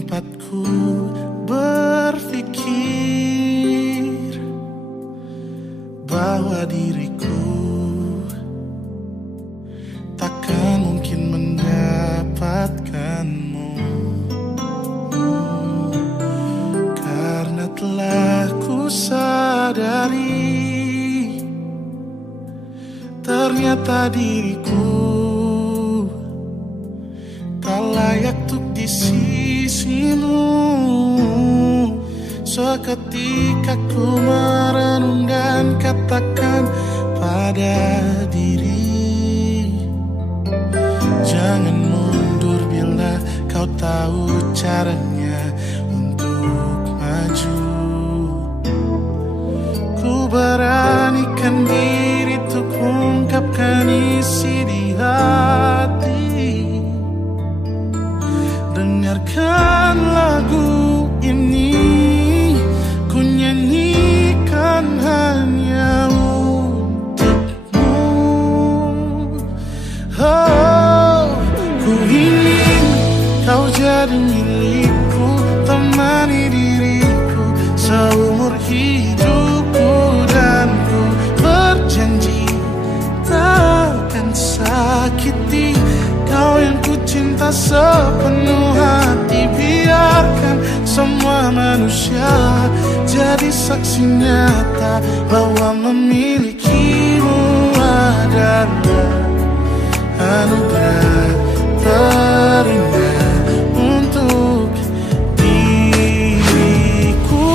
tempatku berpikir bahwa diriku takkan mungkin mendapatkanmu, karena telah ku sadari ternyata diriku tak layak untuk di sisimu. Seketika ku merenung dan katakan pada diri, jangan mundur bila kau tahu caranya untuk maju. Ku beranikan diri untuk ungkapkan isi di hati. Dengarkan lagu ini, ku nyanyikan hanya untukmu. Oh, ku ingin kau jadi milikku, temani diriku seumur hidupku, dan ku berjanji takkan sakiti kau yang ku cinta sepenuh hati. Biarkan semua manusia jadi saksi nyata bahwa memilikimu adalah anugerah terindah untuk diriku.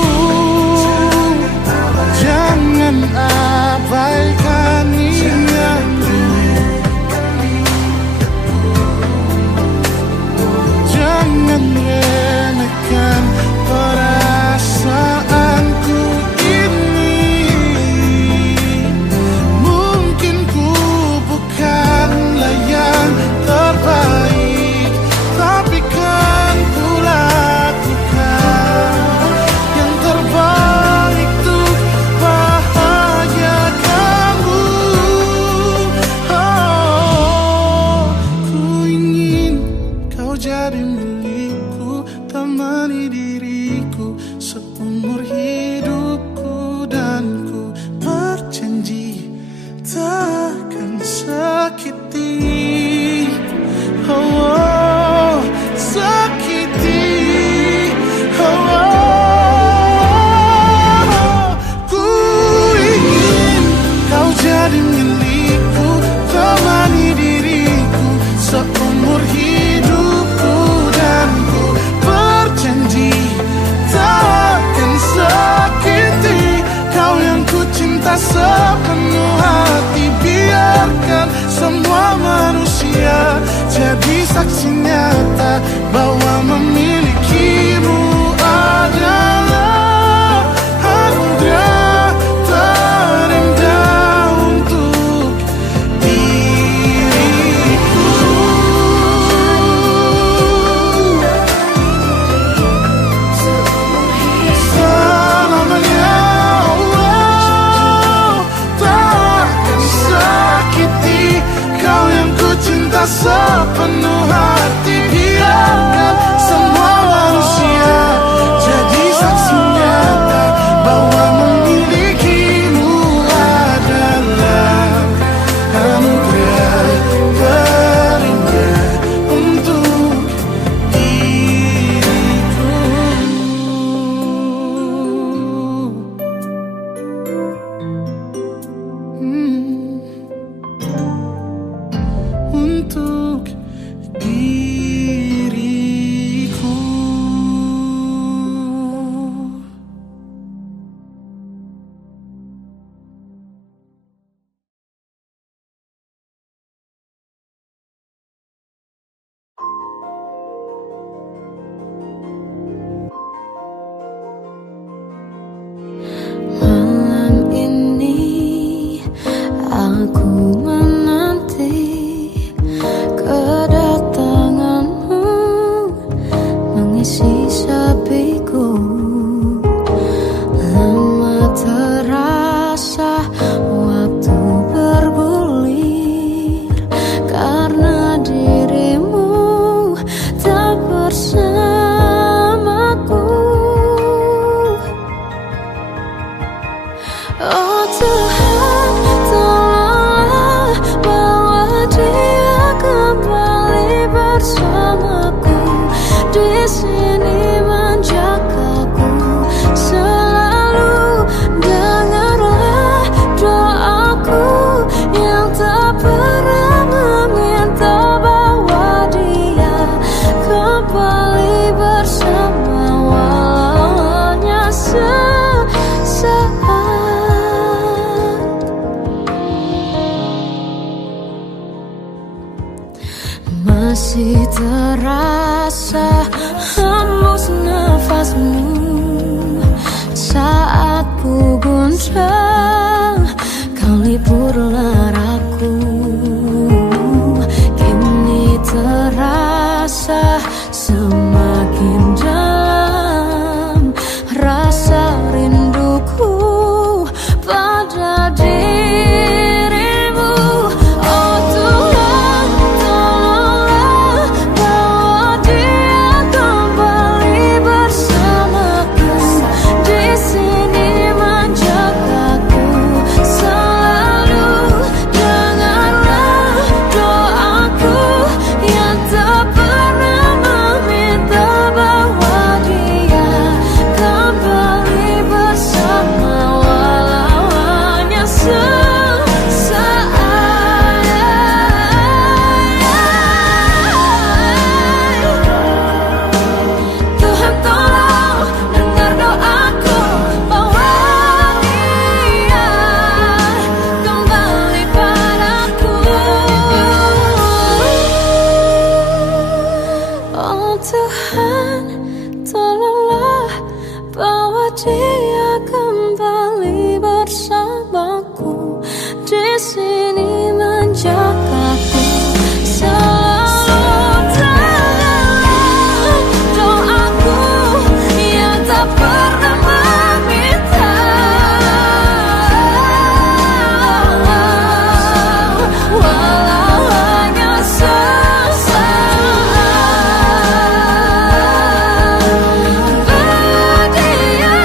Jangan abaikan niatku, jangan remehkan perasaanku ini. Mungkin ku bukanlah yang terbaik, tapi kan ku lakukan yang terbaik untuk bahagiakanmu. Oh, ku ingin kau jadi milikku, temani diriku seumur hidupku, dan ku berjanji takkan sakiti, oh, sakiti, oh. Ku ingin kau jadi milikku, temani diriku seumur hidupku, dan ku berjanji takkan sakiti kau yang ku cinta sepenuh hati. Biarkan semua manusia jadi saksi nyata bahwa memilikimu adalah anugerah terindah untuk diriku. Selamanya, oh, takkan sakiti kau yang ku cinta sepenuh hati. Biarkan semua manusia jadi saksi nyata bahwa memilikimu adalah anugerah terindah untuk diriku. Untuk diriku. Malam ini aku menanti kedatanganmu, mengisi sepiku. Lama terasa waktu bergulir, karena dirimu tak bersama. sini menjagaku selalu. Dengarlah doaku yang tak pernah meminta bahwa dia kembali bersama walau hanya sesaat. Masih terasa hembus nafasmu saat ku guncang, kau liburlah raku. Kini terasa semakin dalam rasa rinduku pada dirimu. Oh Tuhan, tolonglah bawa dia kembali bersamaku, di sini menjagaku selalu. Dengarlah doaku yang tak pernah meminta bahwa dia kembali bersama walau hanya sesaat. Tuhan tolong dengar doaku bahwa dia kembali padaku. Oh Tuhan, tolonglah bawa dia kembali bersamaku, di sini menjagaku selalu. Dengarlah doaku yang tak pernah meminta walau hanya sesaat. Bawa dia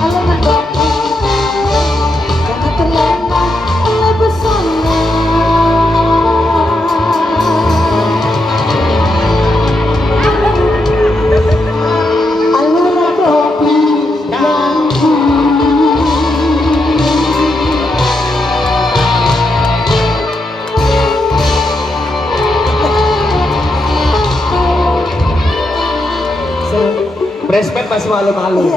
Alamat batu karena terlena oleh pesona. Alamat kopi yang Respect masih malu-malu.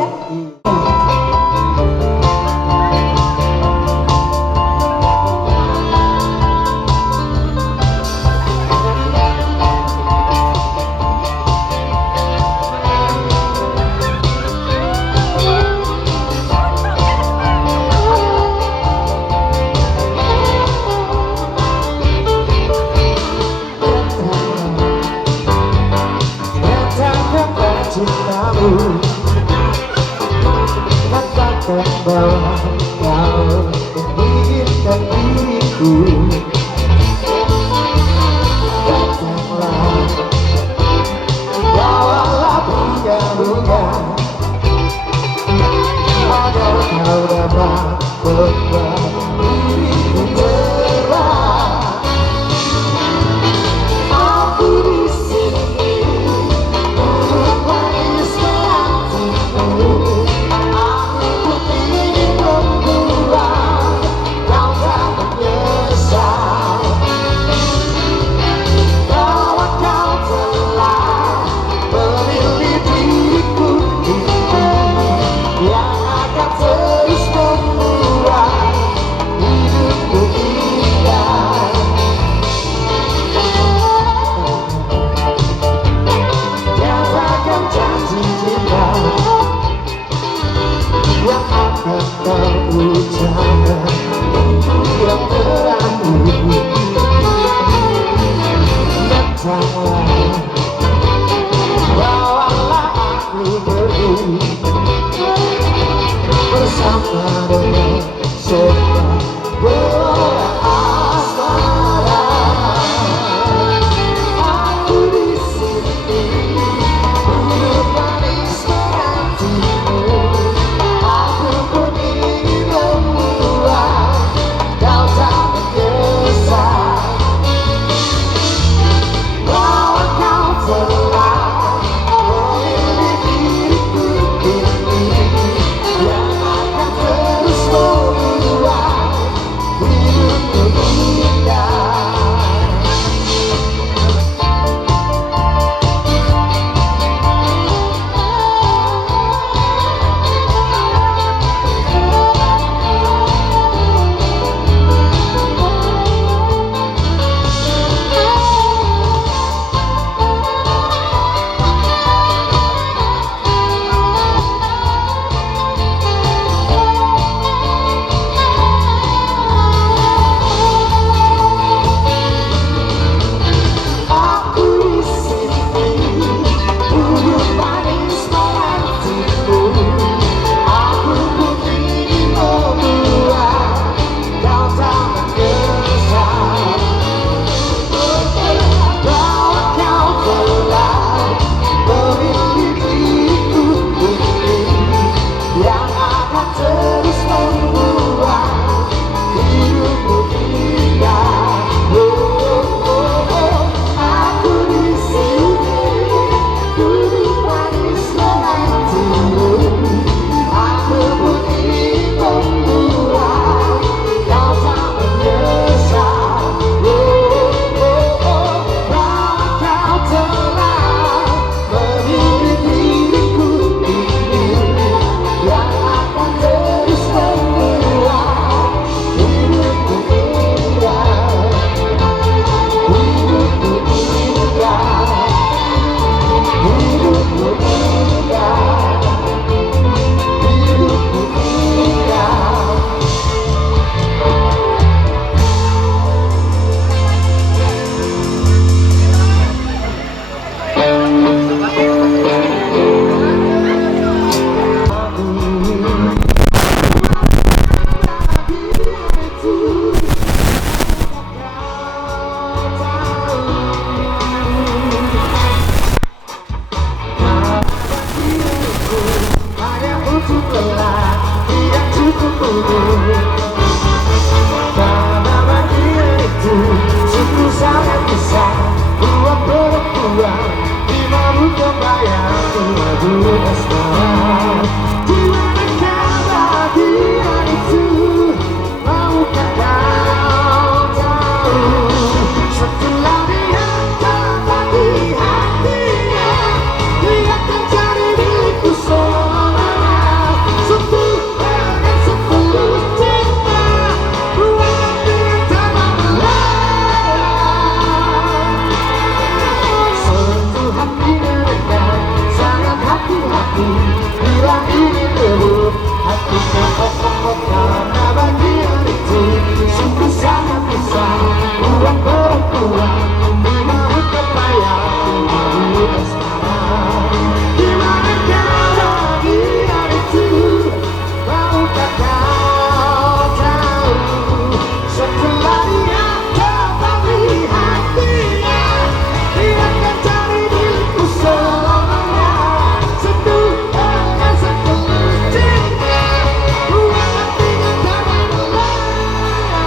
Cintamu katakan bahwa kau menginginkan diriku. Katakanlah bawalah bunga-bunga agar kau dapat membuat diriku cerah. Aku di sini bawalah aku pergi bersama dengan sebuah bola asmara. Aku di sini duduk manis menantimu. Aku pun ingin membuat kau tak menyesal. Bawa bulan yang cukup umur. Karena bahagia itu sungguh sangat besar buat perempuan di malu kebayang lagu asmara. Di manakah bahagia itu, maukah kau tahu? Setelah dia dapat di hatinya, dia akan cari milikku selamanya. Sepuluh dengan sepuluh cinta, buat dia tanah melayang. Sentuh hati mereka sangat hati-hati, bila ini lembut hatinya kosong karena bagian itu sungguh sangat besar buat perempuan di mahu kebayang mahu asmara. Di manakah bagian itu, maukah kau tahu? Setelah dia dapat di hatinya, dia akan cari milikku selamanya. Sentuh dengan sepuluh cinta, buat hatinya tanah melayang.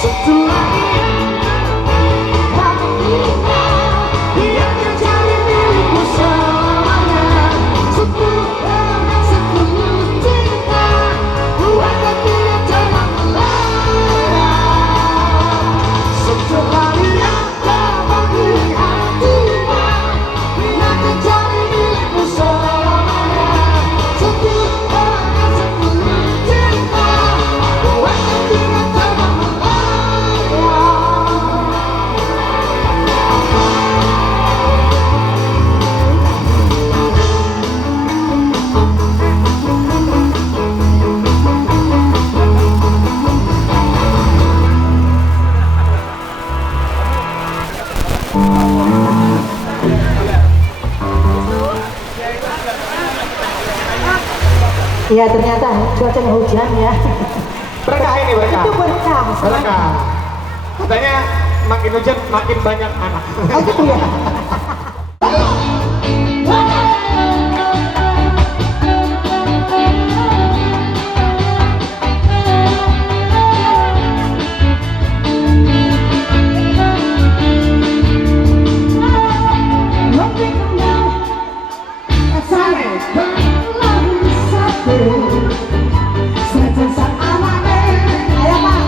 Setelah dia akan cari milikku selamanya. Sepuluh dengan sepuluh cinta, buat hatinya tanah melayang. Setelah dia dapat di hatinya, dia akan cari milikku selamanya. Sepuluh dengan sepuluh cinta, buat hatinya tanah melayang. Iya ternyata cuacanya hujan ya. Berkah ini berkah. Itu berkah. Berkah. Katanya makin hujan makin banyak anak. Oh gitu ya. Ayo Pak,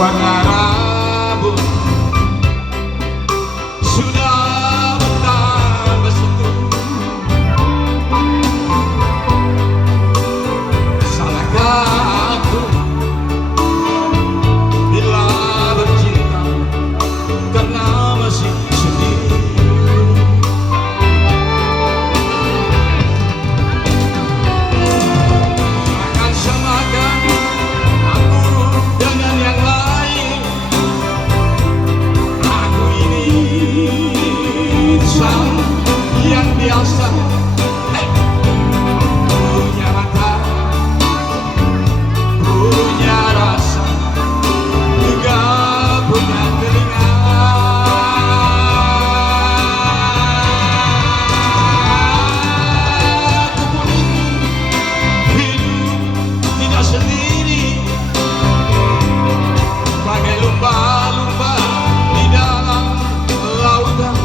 warna rambut sudah bertambah satu. Salahkah aku bila bercinta karena masih sendiri? Akan samakan aku dengan yang lain. Aku ini insan yang biasa, punya mata, punya rasa, juga punya telinga. Aku pun ingin hidup tidak sendiri, bagai lumba-lumba di dalam lautan.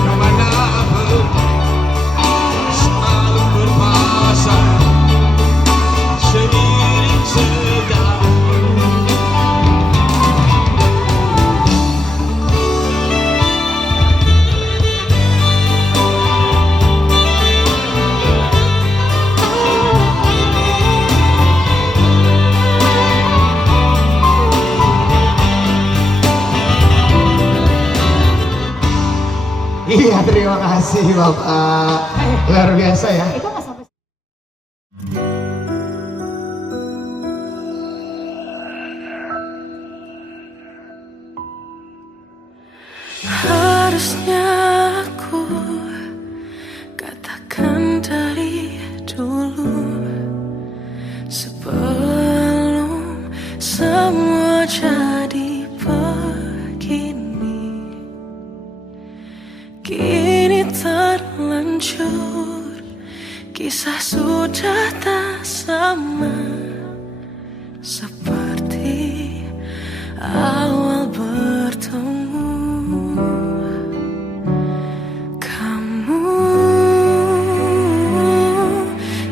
Kemana pun selalu berpasang seiring sejalan. Iya, terima kasih Bapak. Luar biasa ya. Itu nggak sampai. Harusnya aku katakan dari dulu, sebelum semua jadi begini. Kini terlanjur, kisah sudah tak sama seperti awal bertemu. Kamu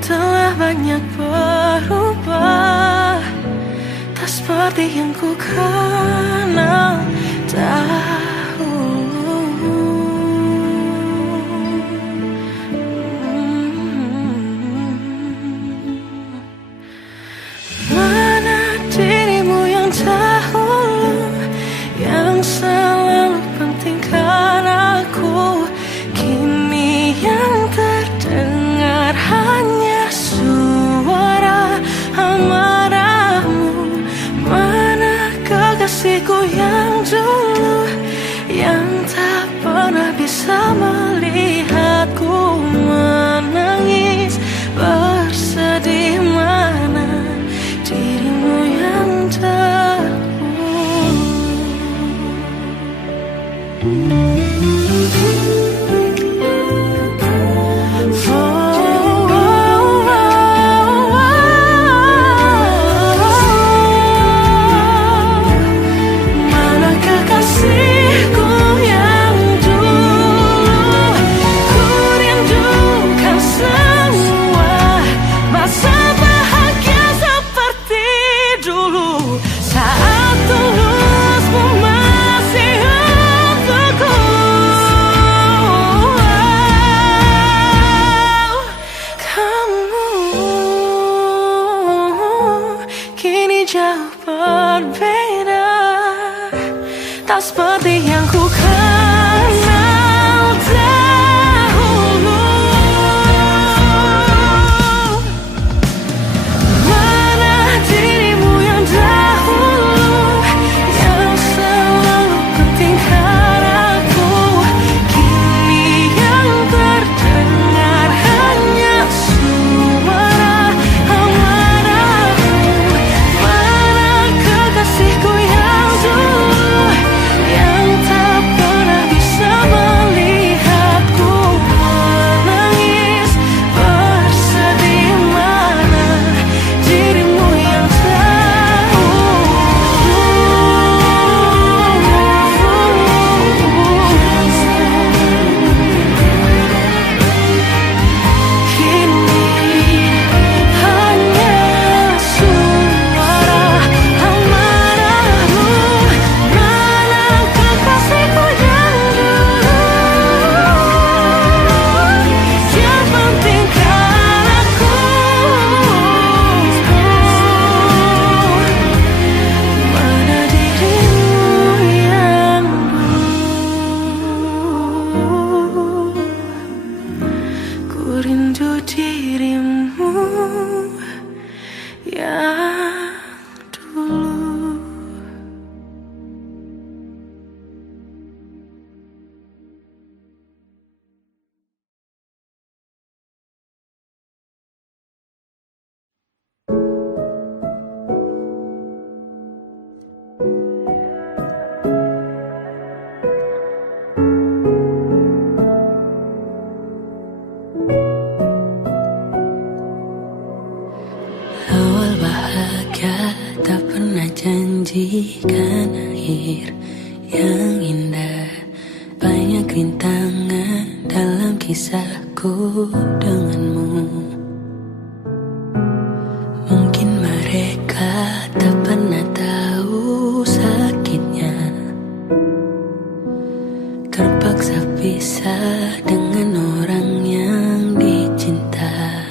telah banyak berubah, tak seperti yang ku kenal dahulu. Mana dirimu yang dahulu, yang selalu pentingkan aku, kini yang terdengar hanya suara amarahmu. Mana kekasihku yang dulu, yang tak pernah bisa melihatku menangis bersedih? Mana dirimu yang mana kekasihku yang dulu, ku rindukan semua masa bahagia seperti dulu, saat tulusmu masih untukku. Kamu kini jauh berbeda, tak seperti yang ku kenal dahulu. Mana dirimu yang dahulu, yang selalu pentingkan aku, kini yang terdengar hanya suara amarahmu. Mana kekasihku yang dulu, yang tak pernah rintangan dalam kisahku denganmu. Mungkin mereka tak pernah tahu sakitnya terpaksa pisah dengan orang yang dicinta.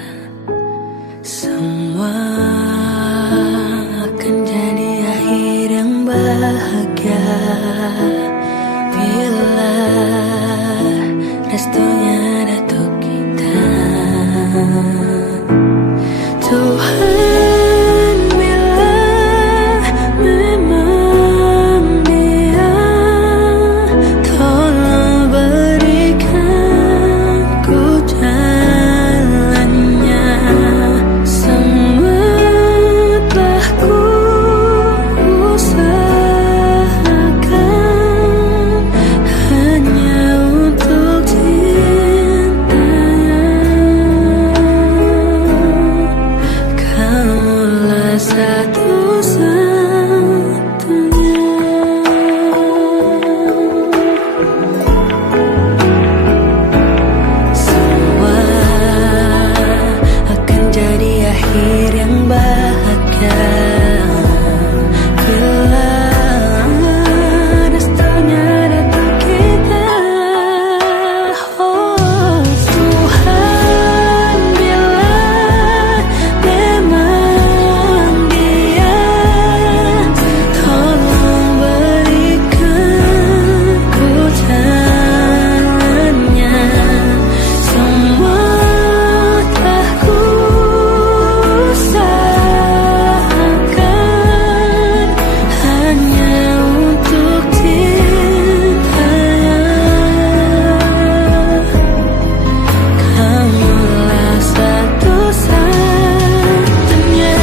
Semua akan jadi akhir yang bahagia bila restunya ada untuk kita. Tuhan, bila memang Dia, tolong berikan ku jalannya. Semua telah ku usahakan hanya untuk cintanya. Kamulah satu-satunya. Semua akan jadi akhir yang bahagia bila restunya datang kita. Oh Tuhan, bila memang Dia, tolong berikan ku jalannya. Semua telah ku usahakan hanya untuk cintanya. Kamulah satu-satunya.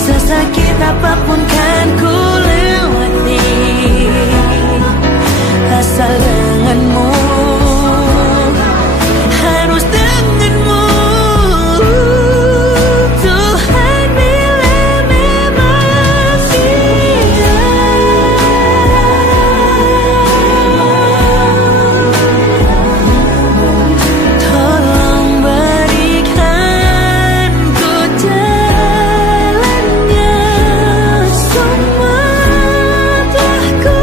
Sesakit apapun kan ku lewati asal denganmu, harus denganmu. Tuhan, bila memang Dia, tolong berikan ku jalannya. Semua telah ku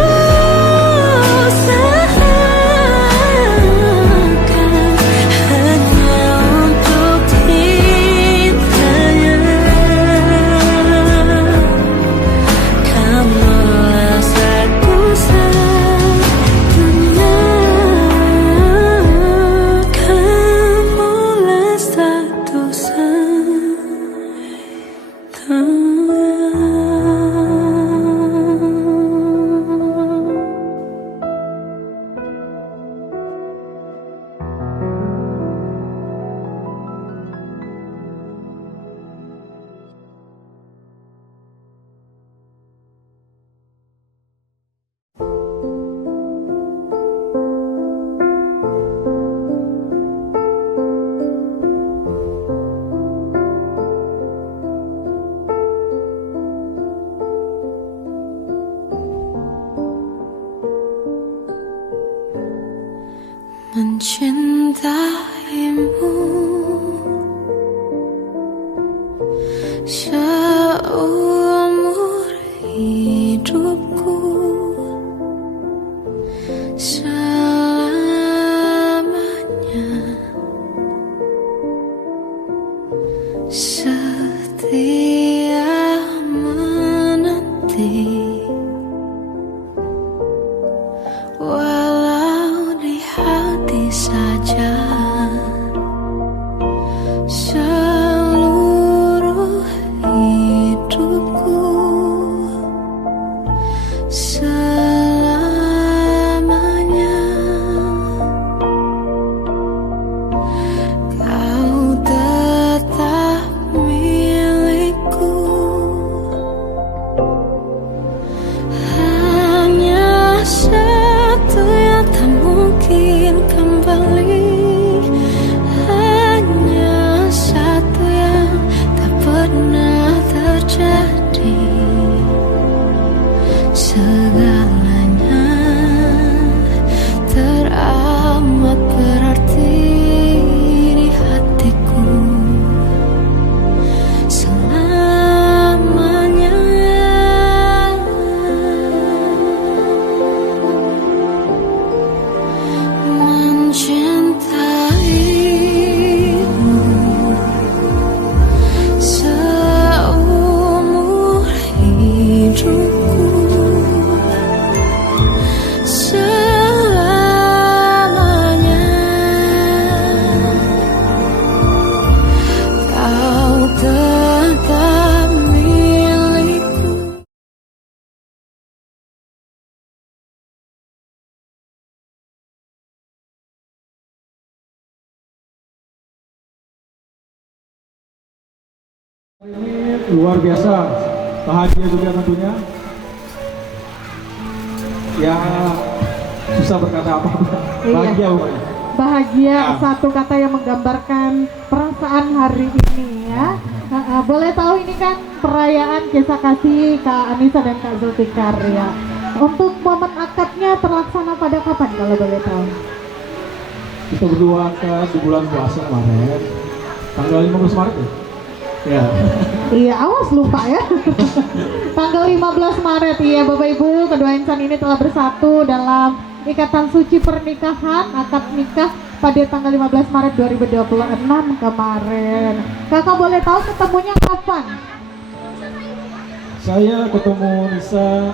mencintaimu seumur hidupku, selamanya setia menanti. Walau di hati saja seluruh hidupku, selamanya kau tetap milikku. Hanya satu yang tak mungkin kembali. Ini luar biasa, bahagia juga tentunya. Ya susah berkata apa, bahagia pokoknya. Bahagia, satu kata yang menggambarkan perasaan hari ini ya. Boleh tahu ini kan perayaan kisah kasih Kak Anissa dan Kak Zulfikar ya. Untuk momen akadnya terlaksana pada kapan kalau boleh tahu? Kita berdua akad di bulan puasa kemarin, tanggal 15 Maret ya? Ya. Iya, awas lupa ya. Tanggal 15 Maret, iya Bapak Ibu, kedua insan ini telah bersatu dalam ikatan suci pernikahan, akad nikah pada tanggal 15 Maret 2026 kemarin. Kakak boleh tahu ketemunya kapan? Saya ketemu Nisa,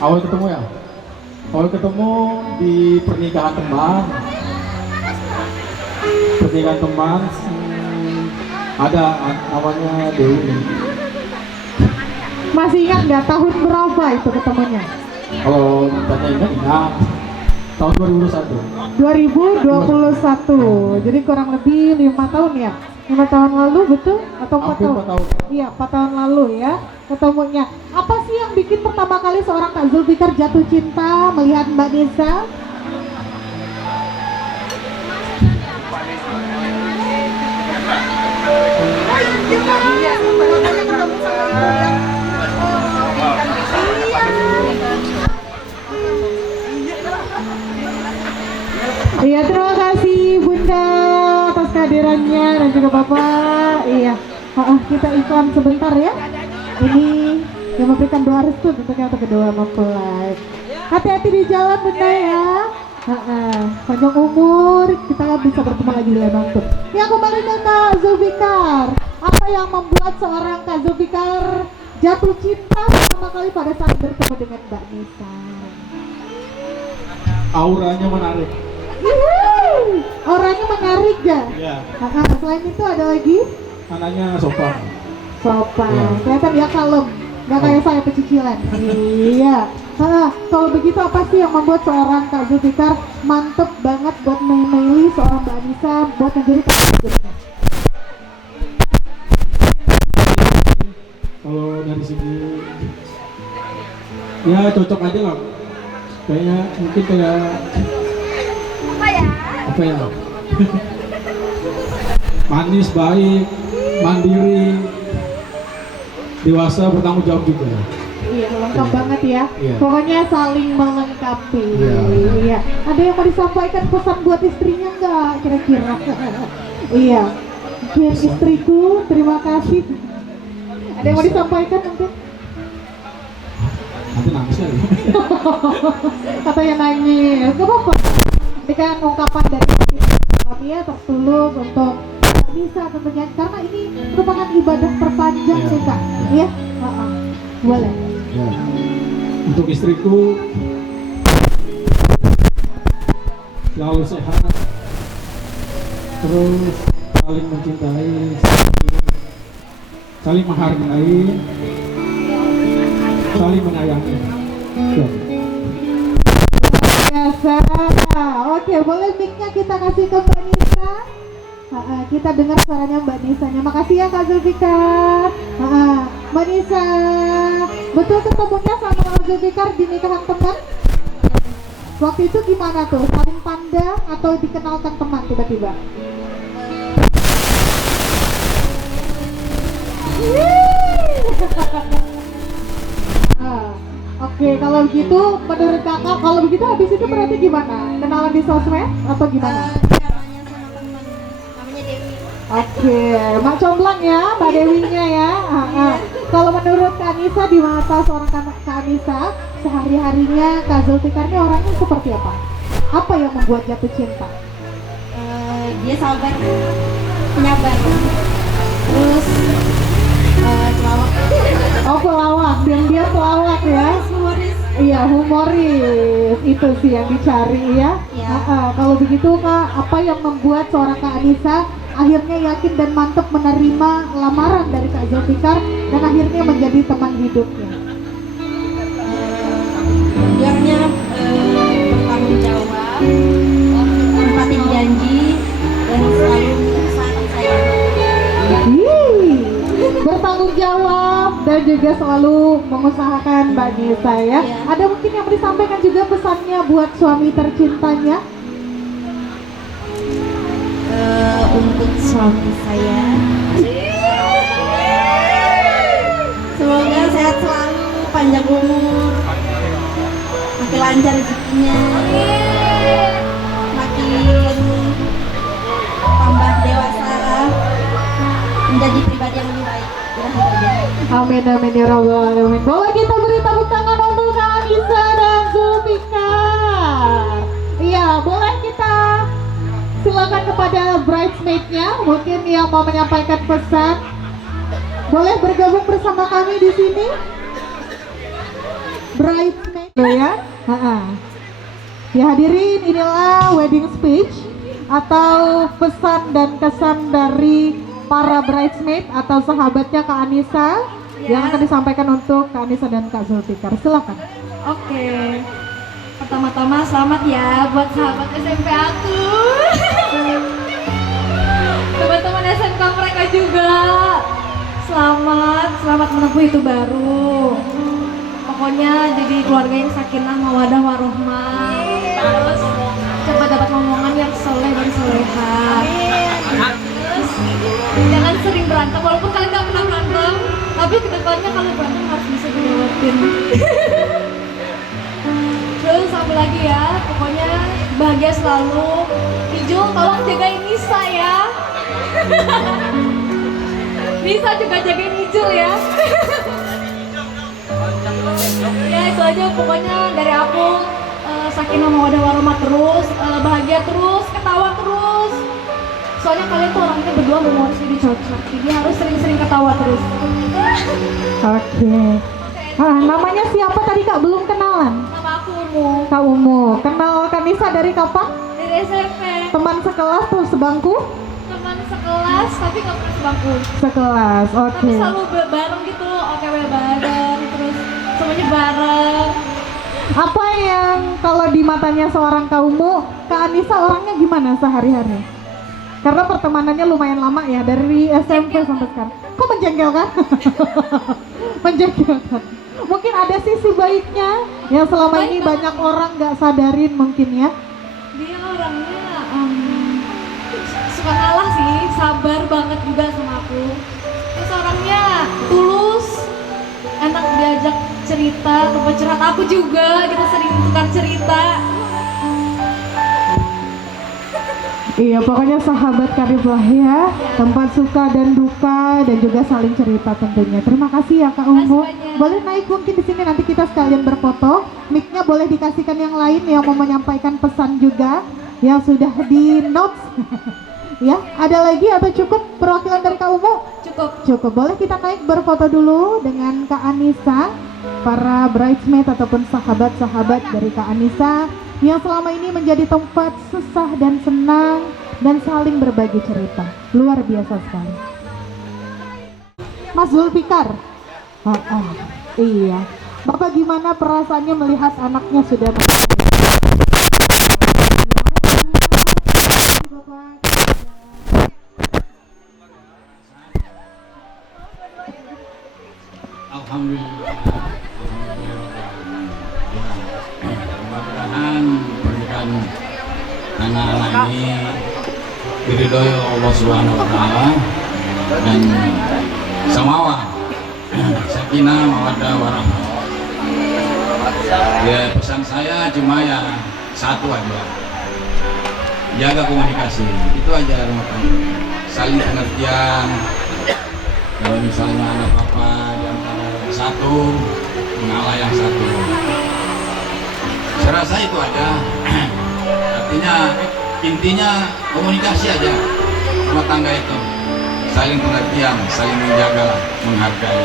awal ketemu ya? Awal ketemu di pernikahan teman. Pernikahan teman, ada namanya Dewi. Masih ingat nggak tahun berapa itu ketemunya? Kalau tanya ingat, tahun 2021. 2021, jadi kurang lebih 5 tahun ya? 5 tahun lalu betul? Atau 4 Hampir tahun? 4 tahun. Iya, 4 tahun lalu ya ketemunya. Apa sih yang bikin pertama kali seorang Kak Zulfikar jatuh cinta melihat Mbak Nisa? Iya, terima kasih Bunda atas kehadirannya dan juga Bapak. Iya, kita iklan sebentar ya. Ini yang memberikan doa restu tentunya untuk kedua mempelai. Hati-hati di jalan Bunda ya. Panjang umur, kita bisa bertemu lagi di lain waktu. Ya, kembali ke Kak Zulfikar. Apa yang membuat seorang Kak Zulfikar jatuh cinta pertama kali pada saat bertemu dengan Mbak Nisa? Auranya menarik. Orangnya menarik ya? Iya. Selain itu ada lagi? Anaknya sopan. Sopan, Iya. kelihatan dia kalem, nggak kayak saya pecicilan. Iya. Kalau begitu apa sih yang membuat seorang Kak Zulfikar mantep banget buat memilih seorang Mbak Nisa buat menjadi pasangan? Kalau dari segi ya cocok aja lah. Kayaknya mungkin kayak apa ya? Manis, baik, mandiri, dewasa, bertanggung jawab juga. Iya, lengkap banget ya. Iya. Pokoknya saling melengkapi. Iya. Iya. Ada yang mau disampaikan pesan buat istrinya nggak kira-kira? Iya. Mungkin istriku, terima kasih. Ada yang mau disampaikan mungkin? Nanti nangis lagi. Katanya nangis, gak apa-apa. Ini kan ungkapan dari kami ya, tertulus untuk bisa tentunya, karena ini merupakan ibadah terpanjang Iya. sih Kak. Iya? Boleh. Ya. Untuk istriku selalu sehat, terus saling mencintai, saling menghargai, saling menyayangi. Ya. Biasa. Oke, boleh mic-nya kita kasih ke Mbak Nisa. Kita dengar suaranya Mbak Nisanya. Makasih ya Kak Zulfikar. Mbak Nisa, betul ketemunya sama Kak Zulfikar di nikahan teman? Waktu itu gimana tuh? Saling pandang atau dikenalkan teman tiba-tiba? Oke, kalau begitu menurut kakak, kalau begitu habis itu berarti gimana? Kenalan di sosmed atau gimana? Namanya sama teman, namanya Dewi. Oke, Mak Comblang ya, Mbak Dewinya ya. Kalau menurut Kak Anissa, di mata seorang Kak Anissa, sehari-harinya Kak Zulfikar ini orangnya seperti apa? Apa yang membuat jatuh cinta? Dia sabar, penyabar, terus pelawak, Oh, pelawak, dan dia pelawak ya. humoris. Iya, humoris, itu sih yang dicari ya. Iya. Kalau begitu Kak, apa yang membuat seorang Kak Anissa akhirnya yakin dan mantap menerima lamaran dari Kak Zulfikar dan akhirnya menjadi teman hidupnya? Dianya bertanggung jawab, nempatin janji, dan selalu sangat sayang. Wih, kalian juga selalu mengusahakan Mbak Nisa ya. Iya. Ada mungkin yang mau disampaikan juga pesannya buat suami tercintanya? Untuk suami saya, semoga sehat selalu, panjang umur, makin lancar rezekinya, makin tambah dewasa, menjadi pribadi yang lebih baik. Amin amin ya rabbal alamin. Boleh kita beri tepuk tangan untuk Kak Anissa dan Zulfikar. Iya, boleh kita silakan kepada bridesmaid-nya mungkin yang mau menyampaikan pesan. Boleh bergabung bersama kami di sini. Bridesmaid ya. Ya hadirin, inilah wedding speech atau pesan dan kesan dari para bridesmaid atau sahabatnya Kak Anissa yang akan disampaikan untuk Kak Anissa dan Kak Zulfikar. Silakan. Oke. Pertama-tama selamat ya buat sahabat SMP aku. Teman-teman SMK mereka juga. Selamat menempuh itu baru. Pokoknya jadi keluarga yang sakinah, mawadah, warohmah. Terus cepat dapat ngomongan yang soleh dan soleha. Terus jangan sering berantem, walaupun kalian gak pernah berantem, tapi kedepannya kalau berantem harus bisa dilewatin. Terus apa lagi ya, pokoknya bahagia selalu. Ijul tolong jagain Nisa ya. Nisa juga jagain Ijul ya. Ya itu aja pokoknya dari aku. Sakinah mawaddah warahmah terus, bahagia terus, ketawa terus. Soalnya kalian tuh orangnya berdua humoris jadi cocok, jadi harus sering-sering ketawa terus. Oke. Namanya siapa tadi Kak? Belum kenalan. Nama aku Umu, Kak Umu. Kenal Kak Nisa dari kapan? dari SMP. Teman sekelas tuh sebangku? Teman sekelas tapi nggak pernah sebangku. Sekelas, Tapi oke. selalu bareng gitu, OTW bareng, terus semuanya bareng. Apa yang kalau di matanya seorang Kak Umu, Kak Anissa orangnya gimana sehari-hari? Karena pertemanannya lumayan lama ya, dari SMP sampai sekarang. Kok menjengkelkan? Menjengkelkan. Mungkin ada sisi baiknya yang selama ini banyak orang nggak sadarin mungkin ya. Dia orangnya suka ngalah sih, sabar banget juga sama aku. Terus orangnya tulus, enak diajak cerita, tempat curhat aku juga, kita sering tukar cerita. Iya, pokoknya sahabat kariblah ya, tempat suka dan duka dan juga saling cerita tentunya. Terima kasih ya Kak Umu. banyak. Boleh naik mungkin di sini nanti kita sekalian berfoto. Mic-nya boleh dikasihkan yang lain yang mau menyampaikan pesan juga yang sudah di notes. Ya, ada lagi atau cukup perwakilan dari Kak Umu? Cukup. Cukup. Boleh kita naik berfoto dulu dengan Kak Anissa, para bridesmaid ataupun sahabat-sahabat dari Kak Anissa yang selama ini menjadi tempat susah dan senang dan saling berbagi cerita. Luar biasa sekali. Mas Zulfikar. Iya. Bapak gimana perasaannya melihat anaknya sudah menikah? Alhamdulillah. Mudah-mudahan pernikahan anak-anak ini diridhoi Allah Subhanahu wa taala dan samawa sakinah mawaddah warahmah. Ya, pesan saya cuma ya satu aja. Jaga komunikasi. Itu aja rumah tangga. Saling pengertian. Kalau misalnya ada apa-apa di antara satu mengalah yang satu. Saya rasa itu aja. Artinya intinya komunikasi aja rumah tangga itu. Saling pengertian, saling menjaga, menghargai.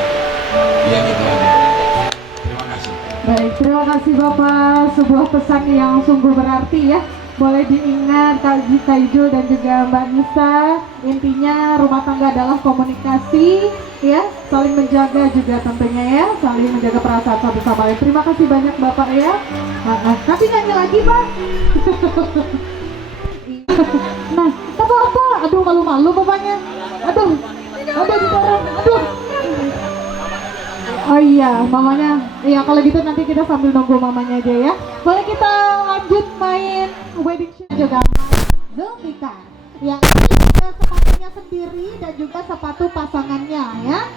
Ya gitu aja. Terima kasih. Baik, terima kasih Bapak. Sebuah pesan yang sungguh berarti ya. Boleh diingat Kak Ijul dan juga Mbak Nisa. Intinya rumah tangga adalah komunikasi ya, saling menjaga juga tentunya ya, saling menjaga perasaan satu sama lain. Terima kasih banyak Bapak ya. Nanti nyanyi lagi Pak. Nah, apa? Aduh, malu-malu bapaknya. Aduh, didorong. Aduh. Oh iya, mamanya. Iya, kalau gitu nanti kita sambil nunggu mamanya aja ya. Boleh kita lanjut main wedding shoot juga. Zulfikar. Ya, ini juga sepatunya sendiri dan juga sepatu pasangannya ya.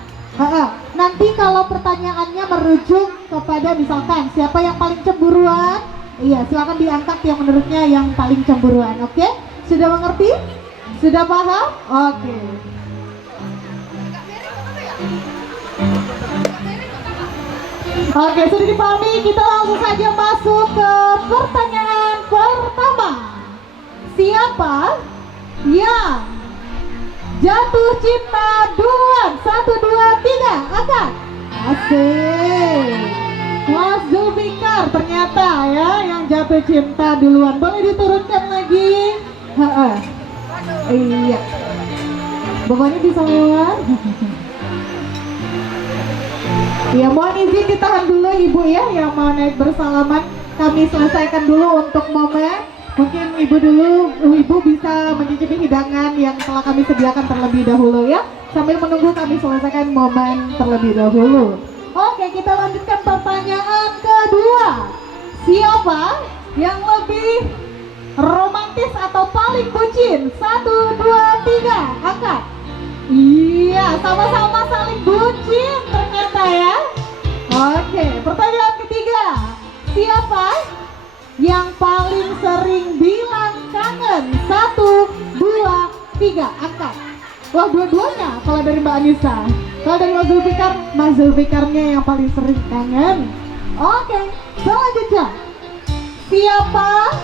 Nanti kalau pertanyaannya merujuk kepada misalkan siapa yang paling cemburuan, iya silakan diangkat yang menurutnya yang paling cemburuan. Oke? Sudah mengerti? Sudah paham? Oke. Oke, sudah dipahami. Kita langsung saja masuk ke pertanyaan pertama. Siapa yang jatuh cinta duluan? 1, 2, 3, angkat. Asik. Mas Zulfikar ternyata ya yang jatuh cinta duluan. Boleh diturunkan lagi? Iya. Bapaknya bisa lewat. Ya, mohon izin ditahan dulu ibu ya yang mau naik bersalaman. Kami selesaikan dulu untuk momen. Mungkin ibu bisa mencicipi hidangan yang telah kami sediakan terlebih dahulu ya. Sambil menunggu kami selesaikan momen terlebih dahulu. Oke, kita lanjutkan pertanyaan kedua. Siapa yang lebih romantis atau paling bucin? 1, 2, 3, angkat. Iya, sama-sama saling bucin ternyata ya. Oke, pertanyaan ketiga. Siapa yang paling sering bilang kangen? 1, 2, 3, angkat. Wah, dua-duanya kalau dari Mbak Anissa. Kalau dari Mas Zulfikarnya yang paling sering kangen. Oke, selanjutnya. Siapa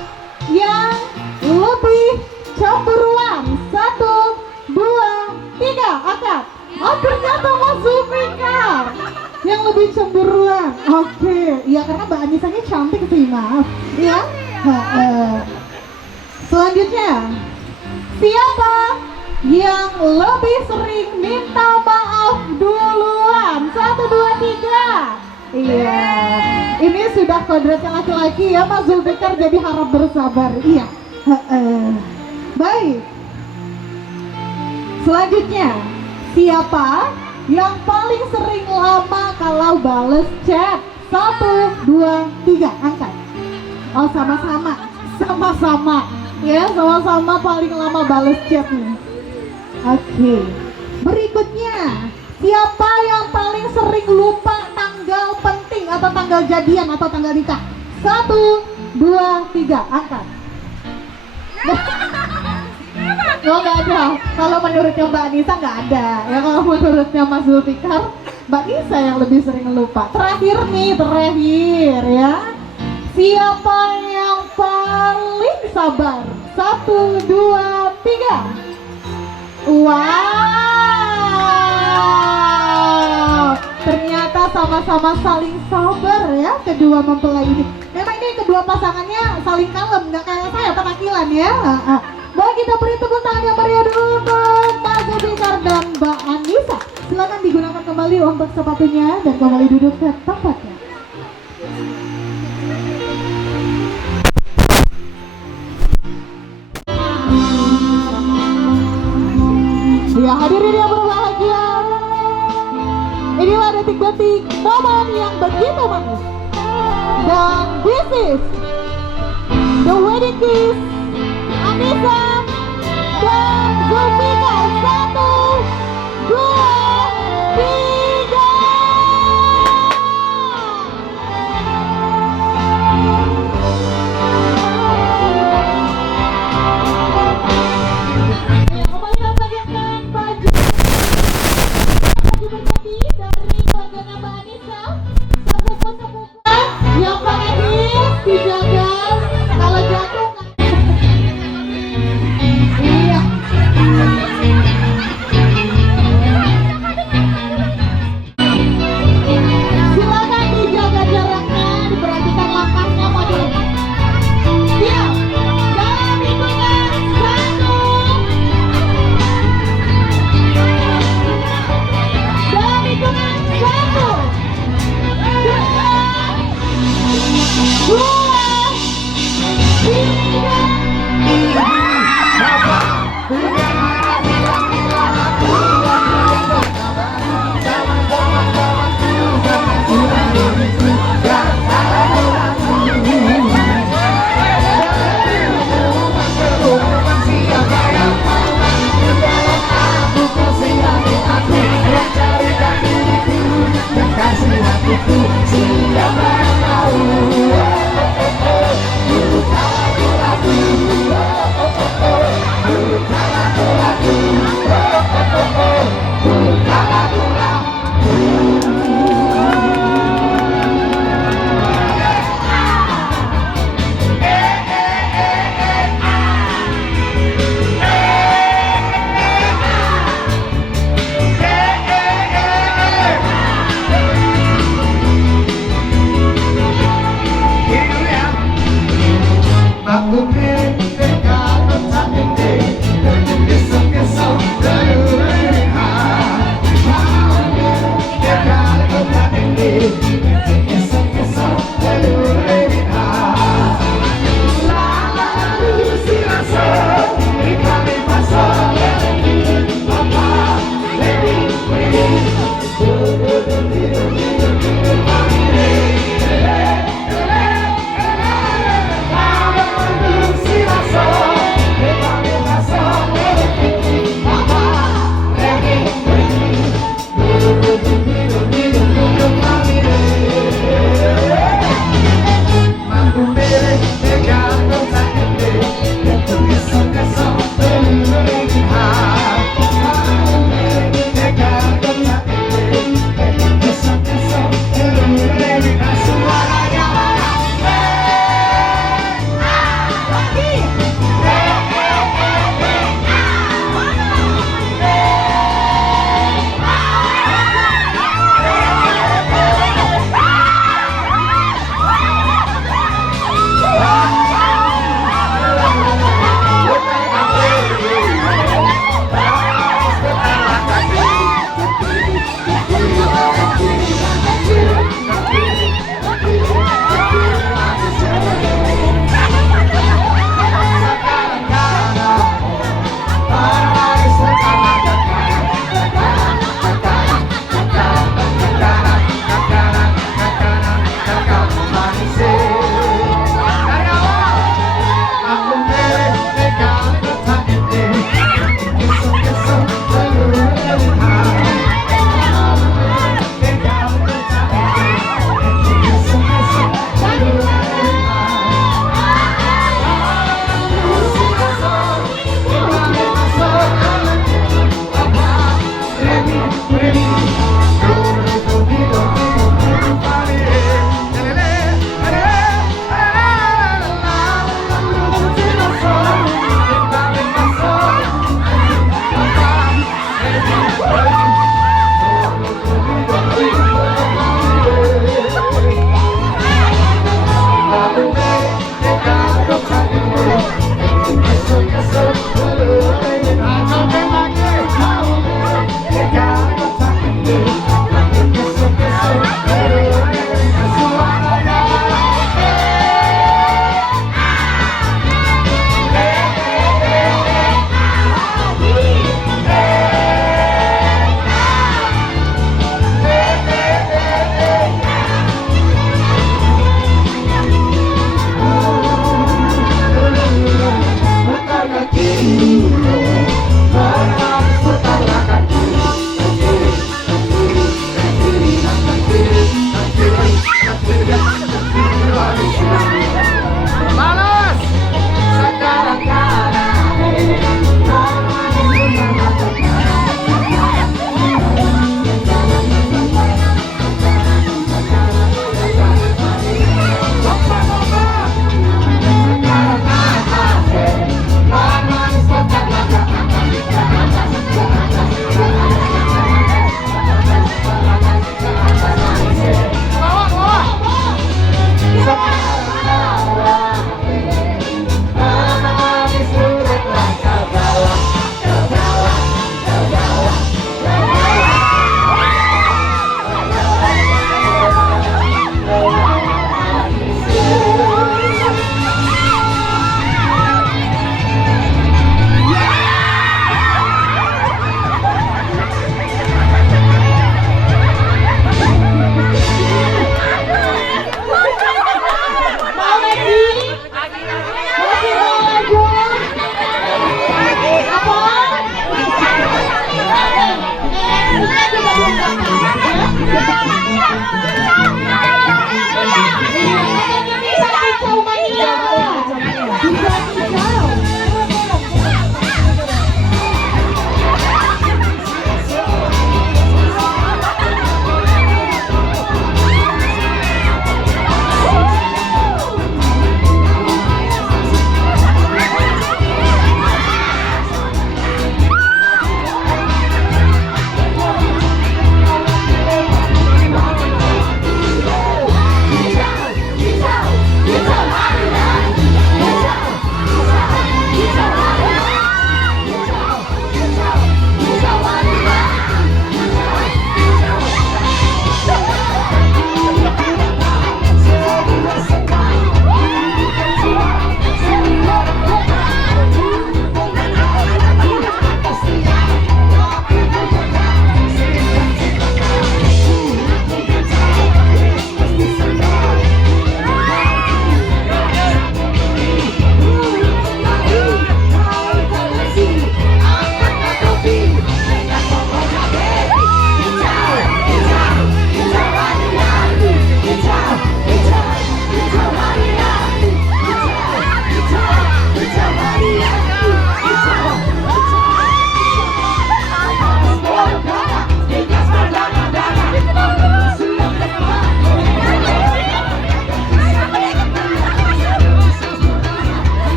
yang lebih cemburuan? 1, 2, 3, angkat. Oh, ternyata Mas Zulfikar yang lebih cemburuan. Oke, ya karena Mbak Anisanya cantik sih, maaf. Ya. Selanjutnya, siapa yang lebih sering minta maaf duluan? 1, 2, 3. Iya. Ini sudah kodratnya laki-laki ya, Mas Zulfikar, jadi harap bersabar. Iya. Baik. Selanjutnya, siapa yang paling sering lama kalau bales chat? 1, 2, 3, angkat. Oh, sama-sama ya, sama-sama paling lama bales chat nih. Oke, berikutnya, siapa yang paling sering lupa tanggal penting atau tanggal jadian atau tanggal nikah? 1, 2, 3, angkat. Oh, nggak ada. Kalau menurutnya Mbak Nisa nggak ada. Ya kalau menurutnya Mas Zulfikar, Mbak Nisa yang lebih sering lupa. Terakhir ya. Siapa yang paling sabar? 1, 2, 3. Wow. Ternyata sama-sama saling sabar ya kedua mempelai ini. Memang ini kedua pasangannya saling kalem, nggak kayak saya petakilan ya. Baik, kita beri tepuk tangan yang meriah dulu untuk Mas Zulfikar dan Mbak Anissa. Silakan digunakan kembali untuk sepatunya dan kembali duduk ke tempatnya. Ya, hadirin yang berbahagia, inilah detik-detik momen yang begitu manis. Dan this is the wedding kiss Anissa